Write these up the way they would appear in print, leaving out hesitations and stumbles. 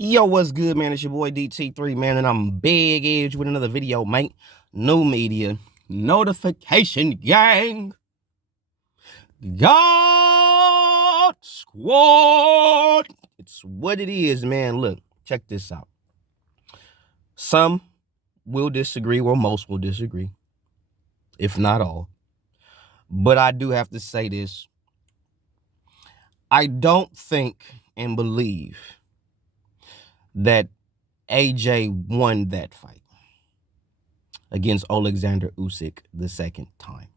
Yo, what's good, man? It's your boy DT3, man, and I'm big edge with another video, mate. New media, notification gang, God Squad. It's what it is, man. Look, check this out. Some will disagree, or most will disagree, if not all. But I do have to say this. I don't think and believe that AJ won that fight against Alexander Usyk the second time.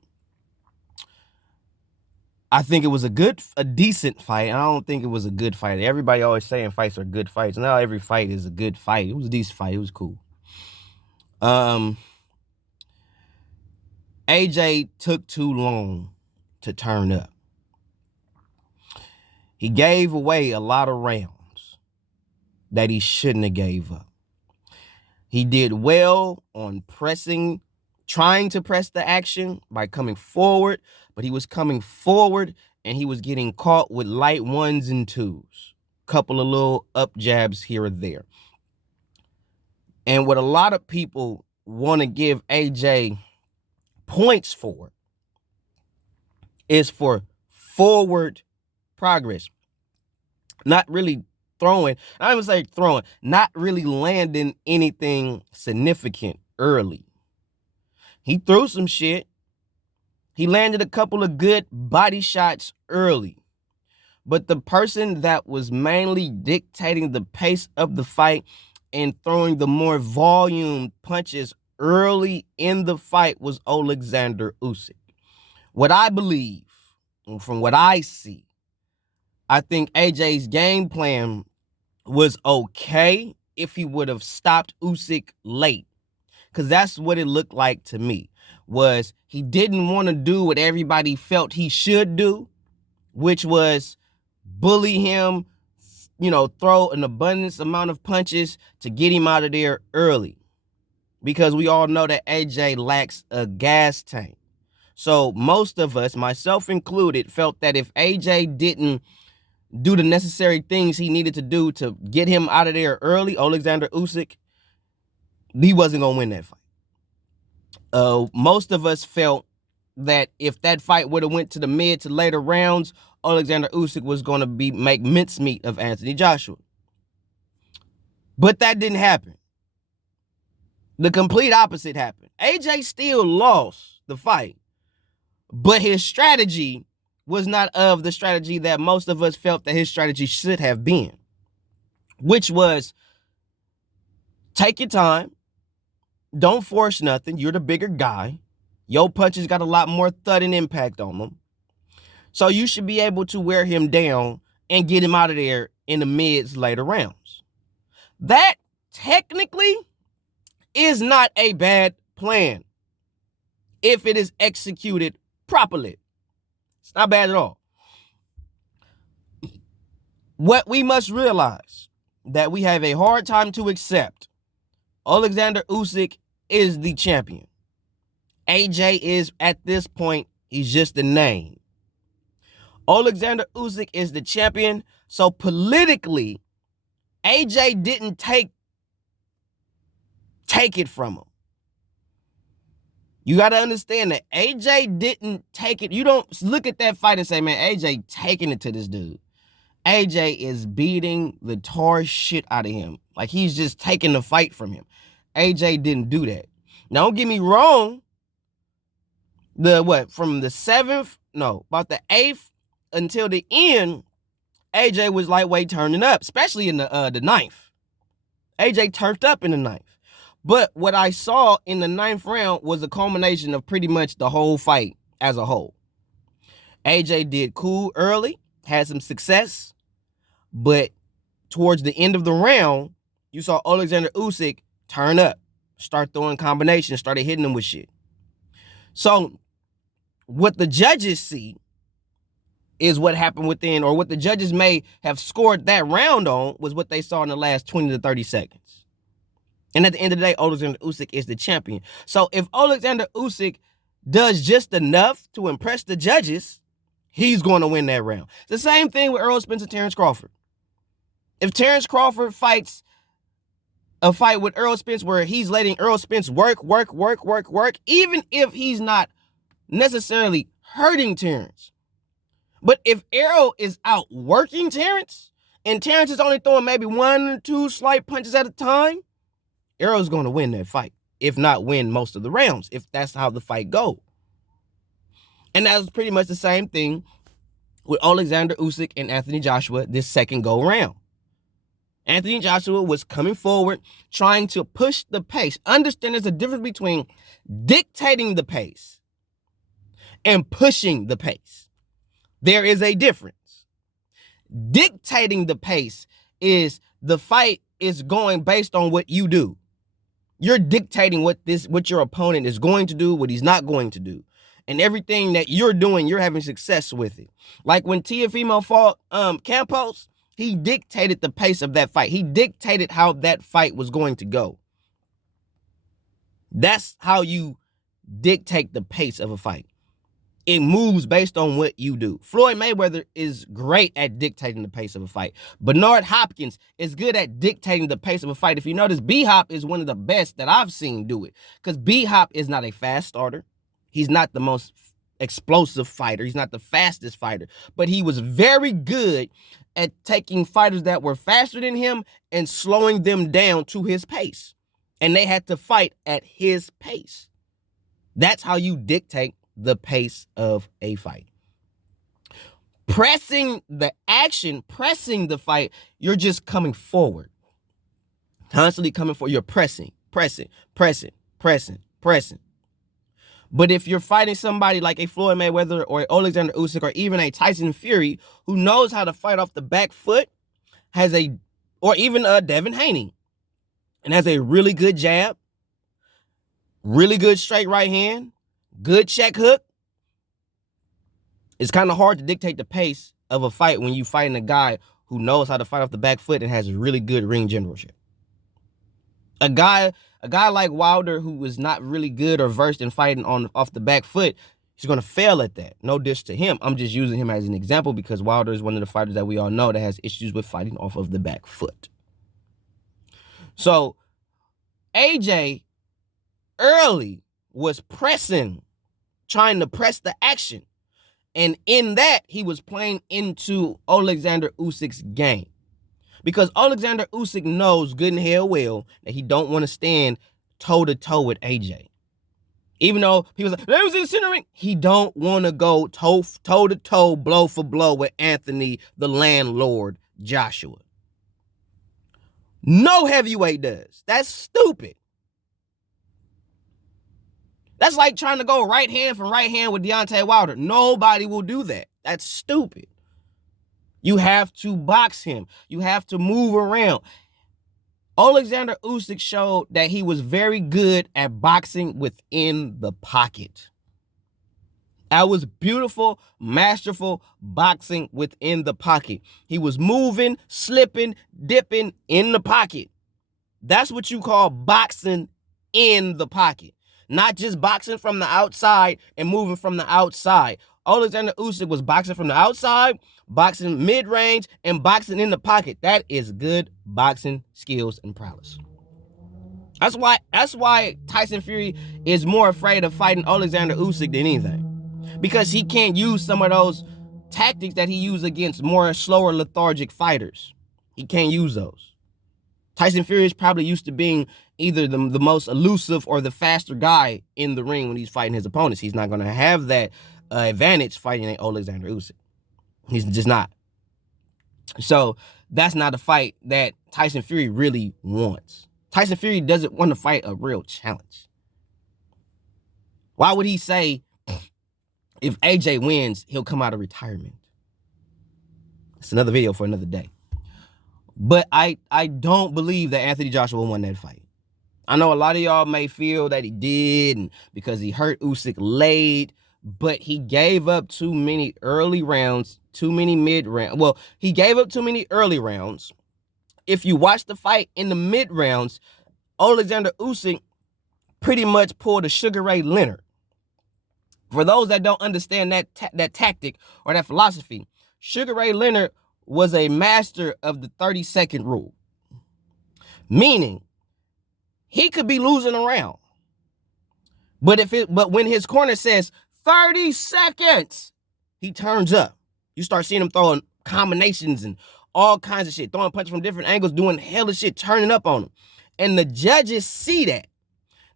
I think it was a decent fight. I don't think it was a good fight. Everybody always saying fights are good fights. Now every fight is a good fight. It was a decent fight. It was cool. AJ took too long to turn up. He gave away a lot of rounds that he shouldn't have gave up. He did well on trying to press the action by coming forward, but he was coming forward and he was getting caught with light ones and twos, couple of little up jabs here or there. And what a lot of people want to give AJ points for is for forward progress, not really throwing. I don't even say throwing, not really landing anything significant early. He threw some shit. He landed a couple of good body shots early. But the person that was mainly dictating the pace of the fight and throwing the more volume punches early in the fight was Alexander Usyk. What I believe, from what I see, I think AJ's game plan was okay if he would have stopped Usyk late. Because that's what it looked like to me, was he didn't want to do what everybody felt he should do, which was bully him, throw an abundance amount of punches to get him out of there early. Because we all know that AJ lacks a gas tank. So most of us, myself included, felt that if AJ didn't do the necessary things he needed to do to get him out of there early, Alexander Usyk, he wasn't going to win that fight. Most of us felt that if that fight would have went to the mid to later rounds, Alexander Usyk was going to make mincemeat of Anthony Joshua. But that didn't happen. The complete opposite happened. AJ still lost the fight, but his strategy was not of the strategy that most of us felt that his strategy should have been, which was take your time. Don't force nothing. You're the bigger guy. Your punches got a lot more thud and impact on them. So you should be able to wear him down and get him out of there in the mids later rounds. That technically is not a bad plan if it is executed properly. It's not bad at all. What we must realize that we have a hard time to accept, Alexander Usyk is the champion. AJ is, at this point, he's just a name. Alexander Usyk is the champion, so politically, AJ didn't take it from him. You got to understand that AJ didn't take it. You don't look at that fight and say, man, AJ taking it to this dude. AJ is beating the tar shit out of him. Like he's just taking the fight from him. AJ didn't do that. Now, don't get me wrong. From the 7th, about the 8th until the end, AJ was lightweight turning up, especially in the 9th. AJ turned up in the 9th. But what I saw in the 9th round was a culmination of pretty much the whole fight as a whole. AJ did cool early, had some success, but towards the end of the round, you saw Alexander Usyk turn up, start throwing combinations, started hitting him with shit. So what the judges see is what happened within, or what the judges may have scored that round on, was what they saw in the last 20 to 30 seconds. And at the end of the day, Alexander Usyk is the champion. So if Alexander Usyk does just enough to impress the judges, he's going to win that round. It's the same thing with Errol Spence and Terrence Crawford. If Terrence Crawford fights a fight with Errol Spence where he's letting Errol Spence work, even if he's not necessarily hurting Terrence. But if Errol is out working Terrence, and Terrence is only throwing maybe 1 or 2 slight punches at a time, Errol's going to win that fight, if not win most of the rounds, if that's how the fight goes. And that was pretty much the same thing with Alexander Usyk and Anthony Joshua this second go round. Anthony Joshua was coming forward, trying to push the pace. Understand there's a difference between dictating the pace and pushing the pace. There is a difference. Dictating the pace is the fight is going based on what you do. You're dictating what your opponent is going to do, what he's not going to do. And everything that you're doing, you're having success with it. Like when Teofimo fought Campos, he dictated the pace of that fight. He dictated how that fight was going to go. That's how you dictate the pace of a fight. It moves based on what you do. Floyd Mayweather is great at dictating the pace of a fight. Bernard Hopkins is good at dictating the pace of a fight. If you notice, B-Hop is one of the best that I've seen do it. Because B-Hop is not a fast starter. He's not the most explosive fighter. He's not the fastest fighter. But he was very good at taking fighters that were faster than him and slowing them down to his pace. And they had to fight at his pace. That's how you dictate the pace of a fight. Pressing the action, pressing the fight, you're just coming forward. Constantly coming forward. You're pressing. But if you're fighting somebody like a Floyd Mayweather or Alexander Usyk or even a Tyson Fury who knows how to fight off the back foot, or even Devin Haney, and has a really good jab, really good straight right hand, good check hook, it's kind of hard to dictate the pace of a fight when you're fighting a guy who knows how to fight off the back foot and has really good ring generalship. A guy like Wilder, who is not really good or versed in fighting off the back foot, he's going to fail at that. No diss to him. I'm just using him as an example because Wilder is one of the fighters that we all know that has issues with fighting off of the back foot. So AJ early was pressing, trying to press the action. And in that, he was playing into Alexander Usyk's game. Because Alexander Usyk knows good and hell well that he don't want to stand toe-to-toe with AJ. Even though people say, they was in the center ring, he don't want to go toe-to-toe, blow for blow with Anthony, the landlord, Joshua. No heavyweight does. That's stupid. That's like trying to go right hand for right hand with Deontay Wilder. Nobody will do that. That's stupid. You have to box him. You have to move around. Alexander Usyk showed that he was very good at boxing within the pocket. That was beautiful, masterful boxing within the pocket. He was moving, slipping, dipping in the pocket. That's what you call boxing in the pocket. Not just boxing from the outside and moving from the outside. Alexander Usyk was boxing from the outside, boxing mid-range, and boxing in the pocket. That is good boxing skills and prowess. That's why Tyson Fury is more afraid of fighting Alexander Usyk than anything. Because he can't use some of those tactics that he used against more slower, lethargic fighters. He can't use those. Tyson Fury is probably used to being either the most elusive or the faster guy in the ring when he's fighting his opponents. He's not going to have that advantage fighting Alexander Usyk. He's just not. So that's not a fight that Tyson Fury really wants. Tyson Fury doesn't want to fight a real challenge. Why would he say if AJ wins, he'll come out of retirement? It's another video for another day. But I don't believe that Anthony Joshua won that fight. I know a lot of y'all may feel that he did and because he hurt Usyk late, but he gave up too many early rounds, too many mid-rounds. Well, he gave up too many early rounds. If you watch the fight in the mid-rounds, Alexander Usyk pretty much pulled a Sugar Ray Leonard. For those that don't understand that tactic or that philosophy, Sugar Ray Leonard was a master of the 30-second rule, meaning he could be losing a round. But when his corner says 30 seconds, he turns up. You start seeing him throwing combinations and all kinds of shit, throwing punches from different angles, doing hella shit, turning up on him. And the judges see that.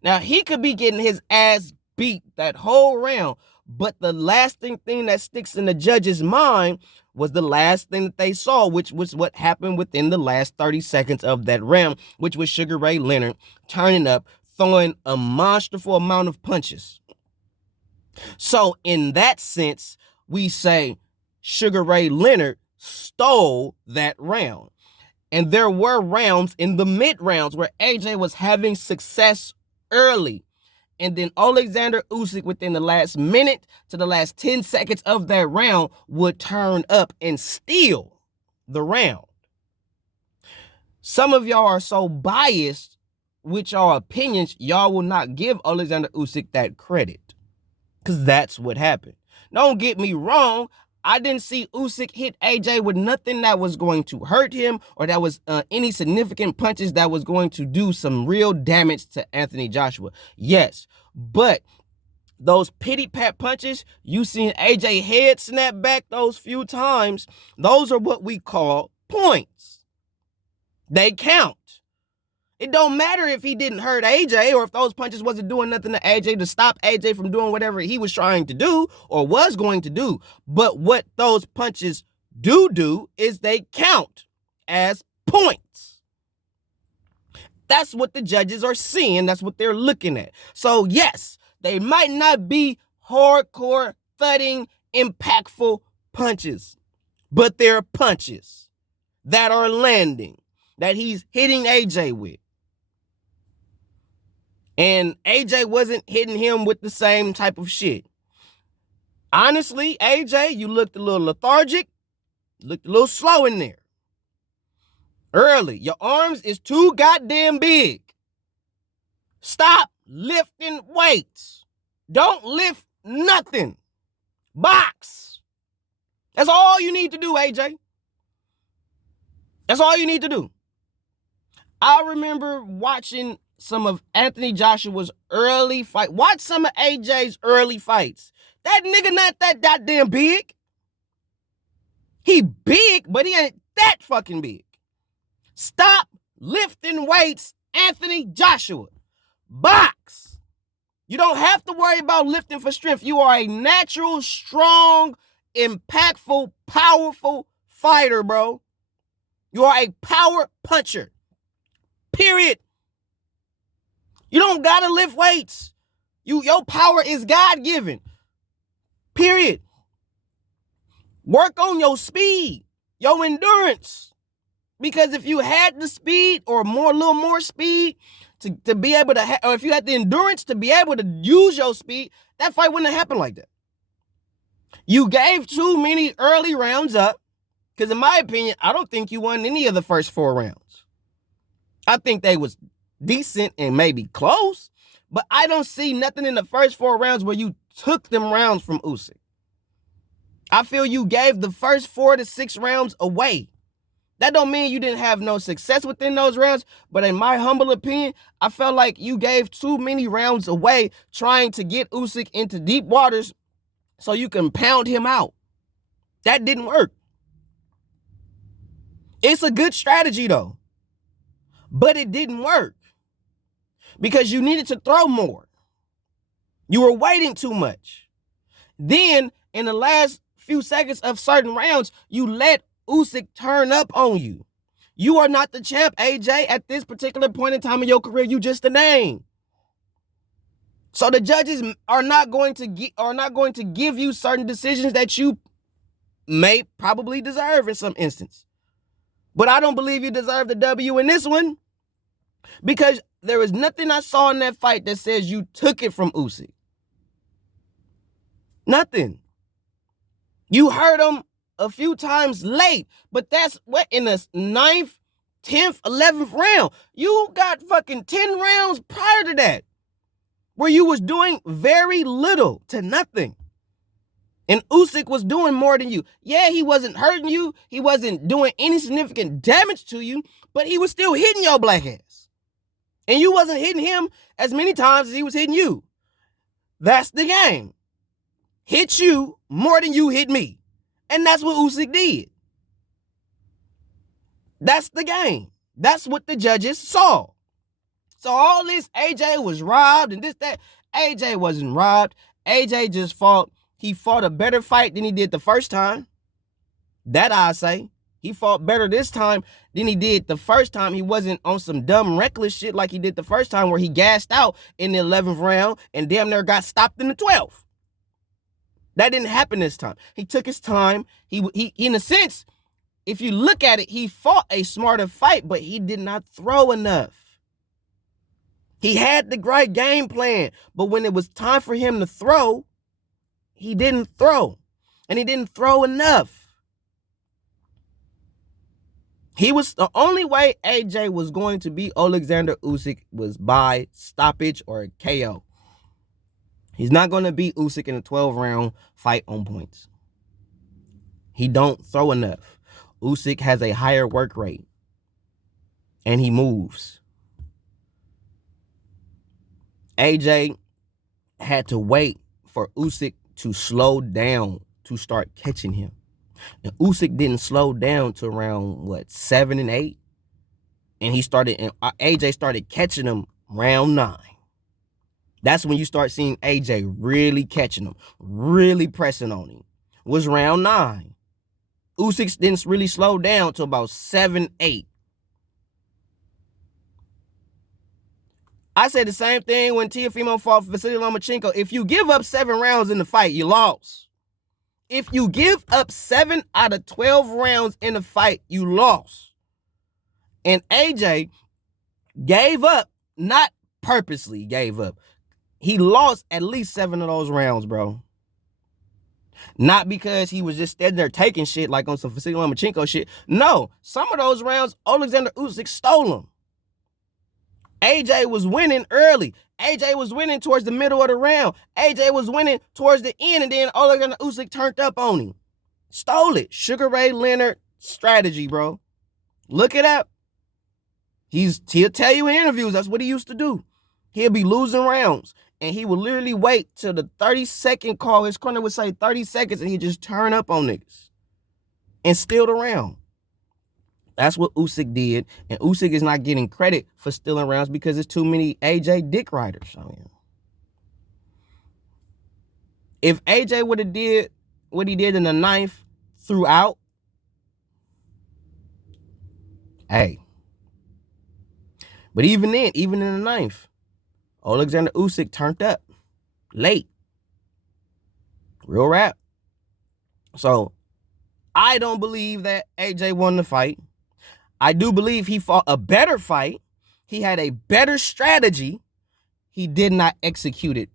Now, he could be getting his ass beat that whole round, but the lasting thing that sticks in the judge's mind was the last thing that they saw, which was what happened within the last 30 seconds of that round, which was Sugar Ray Leonard turning up, throwing a monstrous amount of punches. So in that sense, we say Sugar Ray Leonard stole that round. And there were rounds in the mid rounds where AJ was having success early. And then Alexander Usyk, within the last minute to the last 10 seconds of that round, would turn up and steal the round. Some of y'all are so biased with your opinions, y'all will not give Alexander Usyk that credit. Because that's what happened. Don't get me wrong. I didn't see Usyk hit AJ with nothing that was going to hurt him or that was any significant punches that was going to do some real damage to Anthony Joshua. Yes, but those pity-pat punches, you seen AJ head snap back those few times, those are what we call points. They count. It don't matter if he didn't hurt AJ or if those punches wasn't doing nothing to AJ to stop AJ from doing whatever he was trying to do or was going to do. But what those punches do is they count as points. That's what the judges are seeing. That's what they're looking at. So yes, they might not be hardcore, thudding, impactful punches, but they're punches that are landing, that he's hitting AJ with. And AJ wasn't hitting him with the same type of shit. Honestly, AJ, you looked a little lethargic, looked a little slow in there. Early, your arms is too goddamn big. Stop lifting weights. Don't lift nothing. Box. That's all you need to do, AJ. That's all you need to do. I remember watching some of Anthony Joshua's early fight. Watch some of AJ's early fights. That nigga not that goddamn big. He big, but he ain't that fucking big. Stop lifting weights, Anthony Joshua. Box. You don't have to worry about lifting for strength. You are a natural, strong, impactful, powerful fighter, bro. You are a power puncher. Period. You don't gotta lift weights. Your power is God-given. Period. Work on your speed, your endurance. Because if you had the speed or a little more speed to be able to, or if you had the endurance to be able to use your speed, that fight wouldn't have happened like that. You gave too many early rounds up. Because in my opinion, I don't think you won any of the first 4 rounds. I think they was decent and maybe close, but I don't see nothing in the first 4 rounds where you took them rounds from Usyk. I feel you gave the first 4 to 6 rounds away. That don't mean you didn't have no success within those rounds, but in my humble opinion, I felt like you gave too many rounds away trying to get Usyk into deep waters so you can pound him out. That didn't work. It's a good strategy though, but it didn't work because you needed to throw more. You were waiting too much. Then in the last few seconds of certain rounds, you let Usyk turn up on you. You are not the champ, AJ. At this particular point in time in your career, you just a name. So the judges are not going to give you certain decisions that you may probably deserve in some instance. But I don't believe you deserve the W in this one because there is nothing I saw in that fight that says you took it from Usyk. Nothing. You hurt him a few times late, but that's what, in the 9th, 10th, 11th round. You got fucking 10 rounds prior to that where you was doing very little to nothing. And Usyk was doing more than you. Yeah, he wasn't hurting you. He wasn't doing any significant damage to you, but he was still hitting your black ass. And you wasn't hitting him as many times as he was hitting you. That's the game. Hit you more than you hit me. And that's what Usyk did. That's the game. That's what the judges saw. So all this AJ was robbed and this, that. AJ wasn't robbed. AJ just fought. He fought a better fight than he did the first time. That I say. He fought better this time than he did the first time. He wasn't on some dumb, reckless shit like he did the first time where he gassed out in the 11th round and damn near got stopped in the 12th. That didn't happen this time. He took his time. He in a sense, if you look at it, he fought a smarter fight, but he did not throw enough. He had the right game plan, but when it was time for him to throw, he didn't throw. And he didn't throw enough. He was the only way AJ was going to beat Alexander Usyk was by stoppage or KO. He's not going to beat Usyk in a 12-round fight on points. He don't throw enough. Usyk has a higher work rate. And he moves. AJ had to wait for Usyk to slow down to start catching him. And Usyk didn't slow down to around, 7 and 8? And AJ started catching him round 9. That's when you start seeing AJ really catching him, really pressing on him. Was round 9. Usyk didn't really slow down to about 7, 8. I said the same thing when Teofimo fought Vasily Lomachenko. If you give up 7 rounds in the fight, you lost. If you give up 7 out of 12 rounds in the fight, you lost. And AJ gave up, not purposely gave up. He lost at least 7 of those rounds, bro. Not because he was just standing there taking shit like on some Vasily Lomachenko shit. No, some of those rounds, Alexander Usyk stole them. AJ was winning early. AJ was winning towards the middle of the round. AJ was winning towards the end, and then Alexander Usyk turned up on him. Stole it. Sugar Ray Leonard strategy, bro. Look it up. He'll tell you in interviews, that's what he used to do. He'll be losing rounds, and he would literally wait till the 30-second call. His corner would say 30 seconds, and he'd just turn up on niggas and steal the round. That's what Usyk did, and Usyk is not getting credit for stealing rounds because there's too many AJ dick riders. I mean, if AJ would have did what he did in the 9th throughout, hey. But even then, even in the 9th, Alexander Usyk turned up late. Real rap. So, I don't believe that AJ won the fight. I do believe he fought a better fight. He had a better strategy. He did not execute it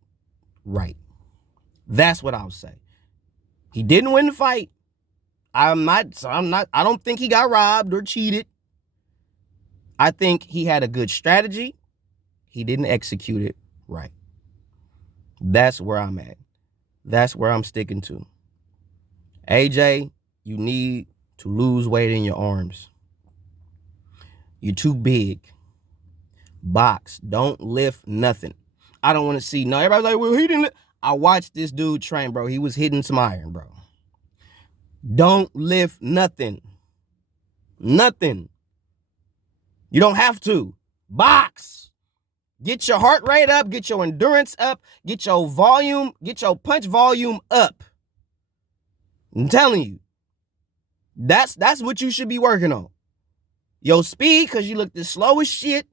right. That's what I'll say. He didn't win the fight. I don't think he got robbed or cheated. I think he had a good strategy. He didn't execute it right. That's where I'm at. That's where I'm sticking to. AJ, you need to lose weight in your arms. You're too big. Box. Don't lift nothing. I don't want to see. No, everybody's like, well, he didn't. I watched this dude train, bro. He was hitting some iron, bro. Don't lift nothing. Nothing. You don't have to. Box. Get your heart rate up. Get your endurance up. Get your volume. Get your punch volume up. I'm telling you. That's what you should be working on. Your speed, because you look the slow as shit.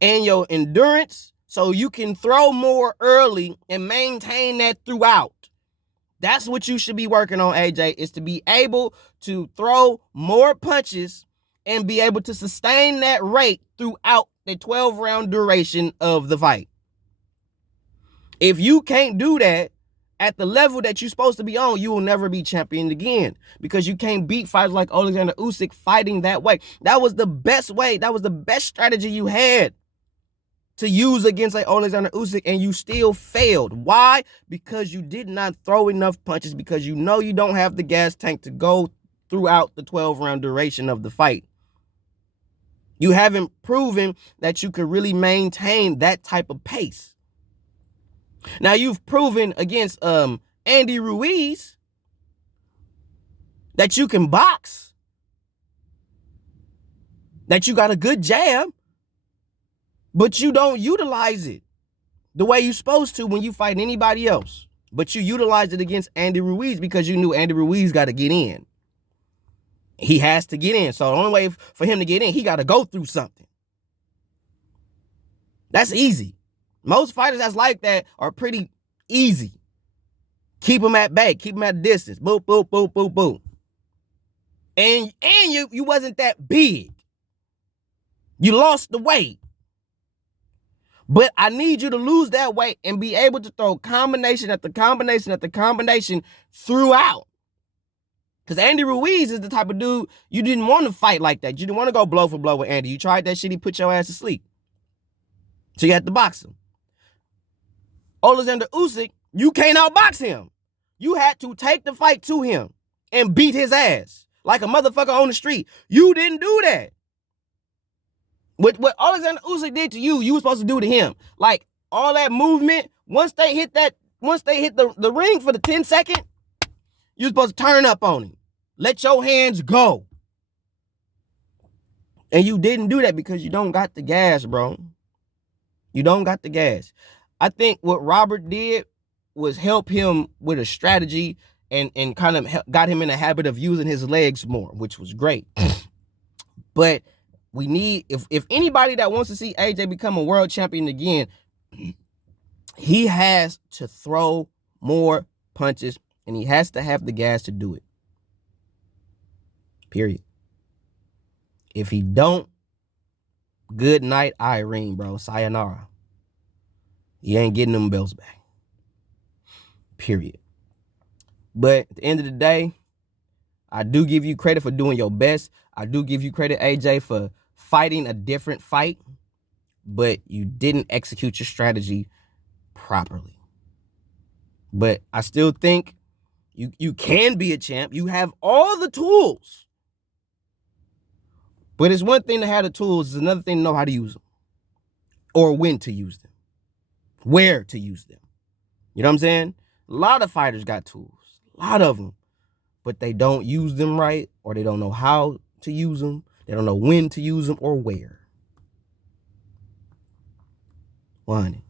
And your endurance, so you can throw more early and maintain that throughout. That's what you should be working on, AJ, is to be able to throw more punches and be able to sustain that rate throughout the 12-round duration of the fight. If you can't do that at the level that you're supposed to be on, you will never be champion again, because you can't beat fighters like Alexander Usyk fighting that way. That was the best way. That was the best strategy you had. to use against like Alexander Usyk, and you still failed. Why? Because you did not throw enough punches, because you know you don't have the gas tank to go throughout the 12-round duration of the fight. You haven't proven that you could really maintain that type of pace. Now, you've proven against Andy Ruiz that you can box, that you got a good jab, but you don't utilize it the way you're supposed to when you fight anybody else. But you utilized it against Andy Ruiz because you knew Andy Ruiz got to get in. He has to get in. So the only way for him to get in, he got to go through something. That's easy. Most fighters that's like that are pretty easy. Keep them at bay. Keep them at a distance. Boom, boom, boom, boom, boom. And you wasn't that big. You lost the weight. But I need you to lose that weight and be able to throw combination after combination after combination throughout. Because Andy Ruiz is the type of dude you didn't want to fight like that. You didn't want to go blow for blow with Andy. You tried that shit, he put your ass to sleep. So you had to box him. Alexander Usyk, you can't outbox him. You had to take the fight to him and beat his ass like a motherfucker on the street. You didn't do that. What Alexander Usyk did to you, you were supposed to do to him. Like, all that movement, once they hit the ring for the 10 second, you're supposed to turn up on him. Let your hands go. And you didn't do that because you don't got the gas, bro. You don't got the gas. I think what Robert did was help him with a strategy and kind of got him in a habit of using his legs more, which was great. But we need, if anybody that wants to see AJ become a world champion again, he has to throw more punches and he has to have the gas to do it. Period. If he don't, good night, Irene, bro. Sayonara. He ain't getting them belts back. Period. But at the end of the day, I do give you credit for doing your best. I do give you credit, AJ, for fighting a different fight, but you didn't execute your strategy properly. But I still think you can be a champ. You have all the tools. But it's one thing to have the tools. It's another thing to know how to use them. Or when to use them. Where to use them. You know what I'm saying? A lot of fighters got tools. A lot of them. But they don't use them right, or they don't know how to use them. They don't know when to use them or where. 100.